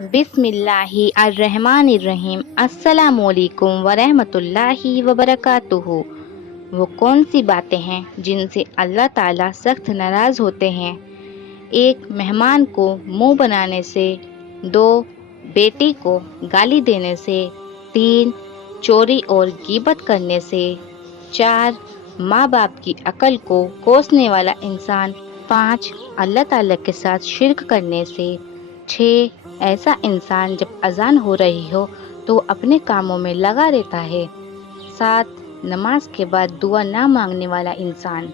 بسم اللہ الرحمن الرحیم، السلام علیکم ورحمۃ اللہ وبرکاتہ۔ وہ کون سی باتیں ہیں جن سے اللہ تعالیٰ سخت ناراض ہوتے ہیں؟ ایک مہمان کو منہ بنانے سے، 2 بیٹی کو گالی دینے سے، 3 چوری اور غیبت کرنے سے، 4 ماں باپ کی عقل کو کوسنے والا انسان، 5 اللہ تعالیٰ کے ساتھ شرک کرنے سے، 6 ایسا انسان جب اذان ہو رہی ہو تو وہ اپنے کاموں میں لگا رہتا ہے، 7 نماز کے بعد دعا نہ مانگنے والا انسان۔